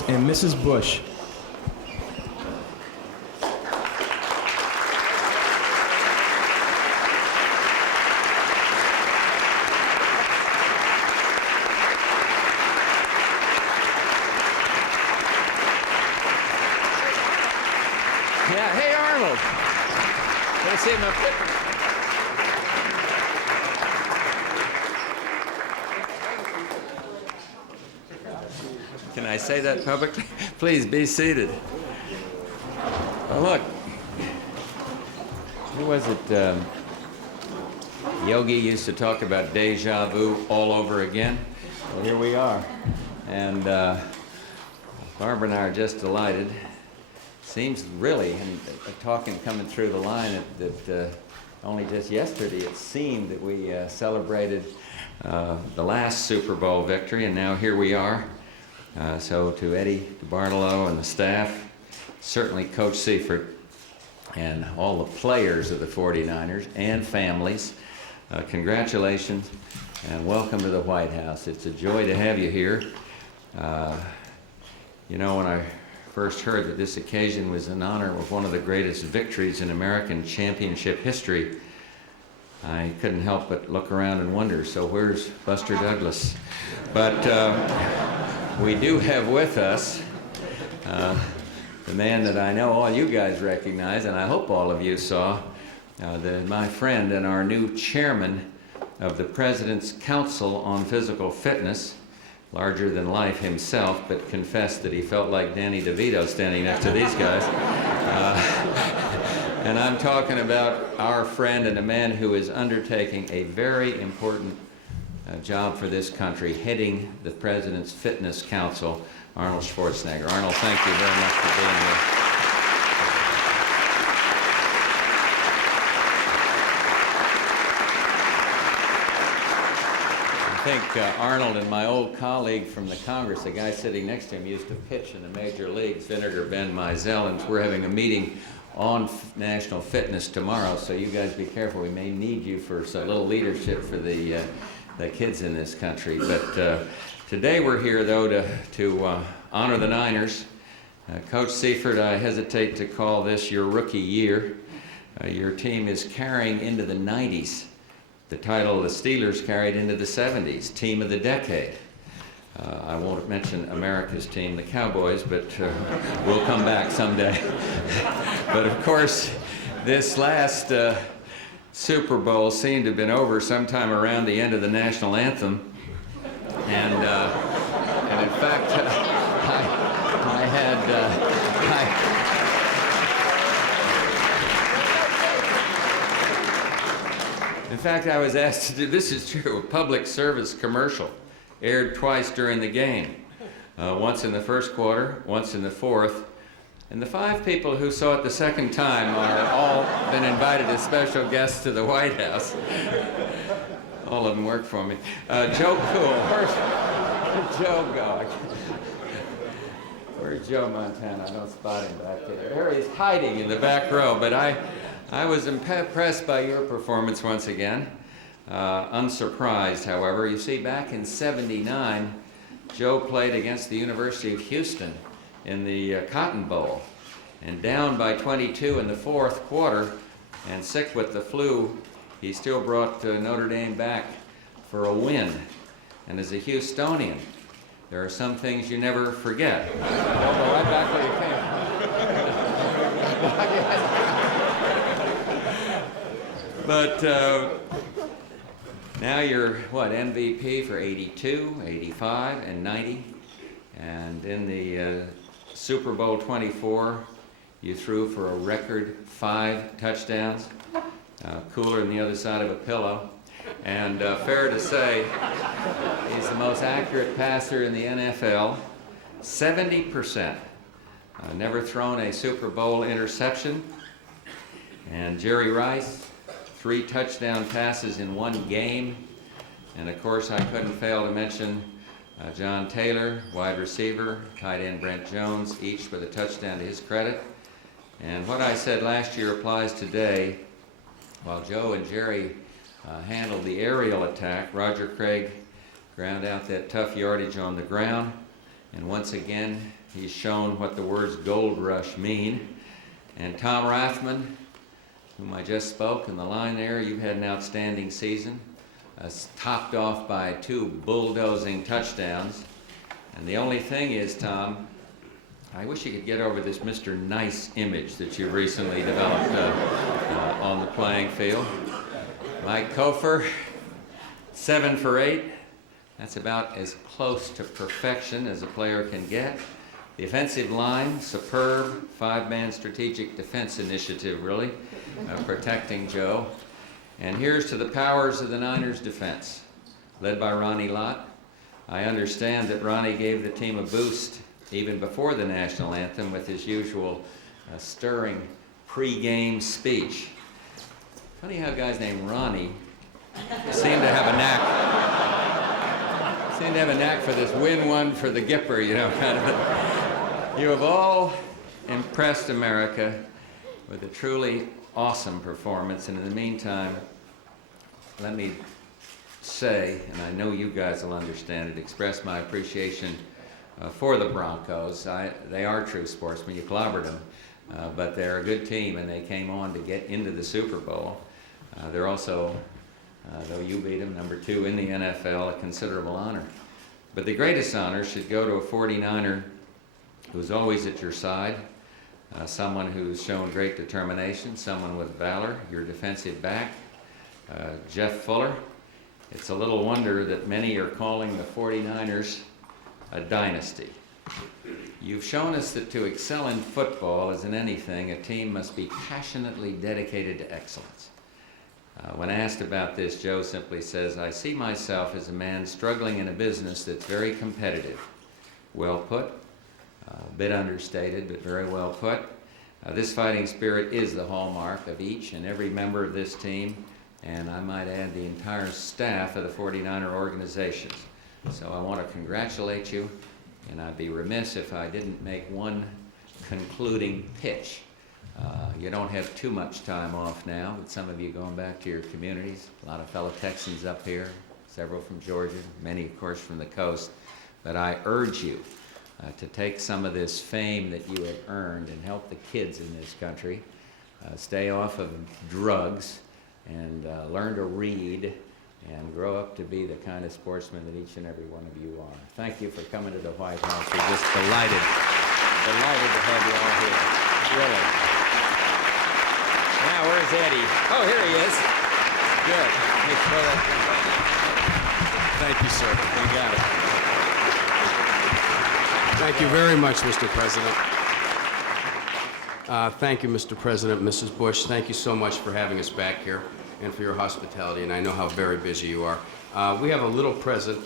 Lawrence and Mrs. Bush. Yeah, hey Arnold. Can I see my picture? Can I say that publicly? Please be seated. Well, look, who was it? Yogi used to talk about deja vu all over again. Well, here we are. And Barbara and I are just delighted. Seems really, and talking coming through the line, that only just yesterday it seemed that we celebrated the last Super Bowl victory, and now here we are. So to Eddie DeBartolo and the staff, certainly Coach Seifert, and all the players of the 49ers and families, congratulations and welcome to the White House. It's a joy to have you here. You know, when I first heard that this occasion was in honor of one of the greatest victories in American championship history, I couldn't help but look around and wonder, so where's Buster Douglas? But we do have with us the man that I know all you guys recognize, and I hope all of you saw, my friend and our new chairman of the President's Council on Physical Fitness, larger than life himself, but confessed that he felt like Danny DeVito standing next to these guys. And I'm talking about our friend and a man who is undertaking a very important job for this country, heading the President's Fitness Council, Arnold Schwarzenegger. Arnold, thank you very much for being here. I think Arnold and my old colleague from the Congress, the guy sitting next to him, used to pitch in the major leagues, Senator Ben Mizell, and we're having a meeting on national fitness tomorrow, so you guys be careful. We may need you for a little leadership for the kids in this country. But today we're here, though, to honor the Niners. Coach Seifert, I hesitate to call this your rookie year. Your team is carrying into the 90s the title the Steelers carried into the 70s, Team of the Decade. I won't mention America's team, the Cowboys, but we'll come back someday. But of course, this last Super Bowl seemed to have been over sometime around the end of the national anthem. And in fact, I had... In fact, I was asked to do, this is true, a public service commercial aired twice during the game, once in the first quarter, once in the fourth. And the 5 people who saw it the second time are all been invited as special guests to the White House. All of them work for me. Joe Cool, where's Joe going? Where's Joe Montana? I don't spot him back there. There he's hiding in the back row, but I was impressed by your performance once again. Unsurprised, however. You see, back in '79, Joe played against the University of Houston in the Cotton Bowl. And down by 22 in the fourth quarter, and sick with the flu, he still brought Notre Dame back for a win. And as a Houstonian, there are some things you never forget. Don't go right back where you came. But now you're, what, MVP for 82, 85, and 90. And in the Super Bowl 24, you threw for a record 5 touchdowns, cooler than the other side of a pillow. And fair to say, he's the most accurate passer in the NFL, 70%. Never thrown a Super Bowl interception. And Jerry Rice, 3 touchdown passes in 1 game. And of course, I couldn't fail to mention John Taylor, wide receiver, tight end Brent Jones, each with a touchdown to his credit. And what I said last year applies today. While Joe and Jerry handled the aerial attack, Roger Craig ground out that tough yardage on the ground. And once again, he's shown what the words gold rush mean. And Tom Rathman, whom I just spoke in the line there, you've had an outstanding season, topped off by 2 bulldozing touchdowns. And the only thing is, Tom, I wish you could get over this Mr. Nice image that you recently developed on the playing field. Mike Kofer, 7 for 8. That's about as close to perfection as a player can get. The offensive line, superb, 5-man strategic defense initiative, really, protecting Joe. And here's to the powers of the Niners defense, led by Ronnie Lott. I understand that Ronnie gave the team a boost even before the national anthem with his usual stirring pre-game speech. Funny how guys named Ronnie seem to have a knack for this win one for the Gipper, you know, kind of. You have all impressed America with a truly awesome performance, and in the meantime, let me say, and I know you guys will understand it, express my appreciation for the Broncos. They are true sportsmen. You clobbered them, but they're a good team, and they came on to get into the Super Bowl. They're also, though you beat them, number 2 in the NFL, a considerable honor. But the greatest honor should go to a 49er who's always at your side, someone who's shown great determination, someone with valor, your defensive back, Jeff Fuller. It's a little wonder that many are calling the 49ers a dynasty. You've shown us that to excel in football, as in anything, a team must be passionately dedicated to excellence. When asked about this, Joe simply says, "I see myself as a man struggling in a business that's very competitive." Well put, a bit understated, but very well put. This fighting spirit is the hallmark of each and every member of this team, and I might add the entire staff of the 49er organizations. So I want to congratulate you, and I'd be remiss if I didn't make one concluding pitch. You don't have too much time off now, with some of you going back to your communities. A lot of fellow Texans up here, several from Georgia, many, of course, from the coast. But I urge you to take some of this fame that you have earned and help the kids in this country. Stay off of drugs and learn to read and grow up to be the kind of sportsman that each and every one of you are. Thank you for coming to the White House. We're just delighted to have you all here, really. Now, where's Eddie? Oh, here he is. Good. Let me throw that. Thank you, sir. You got it. Thank you very much, Mr. President. Thank you, Mr. President, Mrs. Bush. Thank you so much for having us back here and for your hospitality, and I know how very busy you are. We have a little present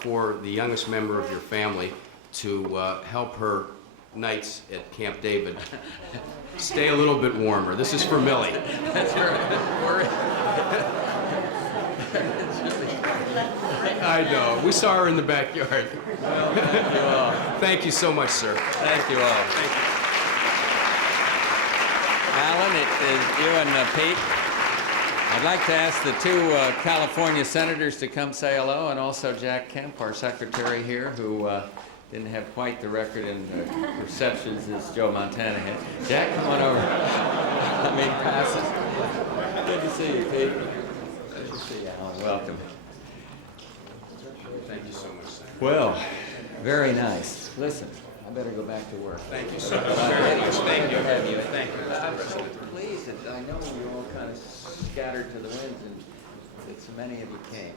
for the youngest member of your family to help her nights at Camp David stay a little bit warmer. This is for Millie. That's right. I know. We saw her in the backyard. Well, thank you all. Thank you so much, sir. Thank you all. Thank you. Alan, it is you and Pete. I'd like to ask the 2 California senators to come say hello, and also Jack Kemp, our secretary here, who didn't have quite the record in receptions as Joe Montana had. Jack, come on over. I mean, passes. Good to see you, Pete. Good to see you, Alan. Welcome. Thank you so much, sir. Well, very nice. Listen, I better go back to work. Thank you so much. Very much. Thank you. Have you. Thank you. I'm so pleased that I know you all kind of scattered to the winds and that so many of you came.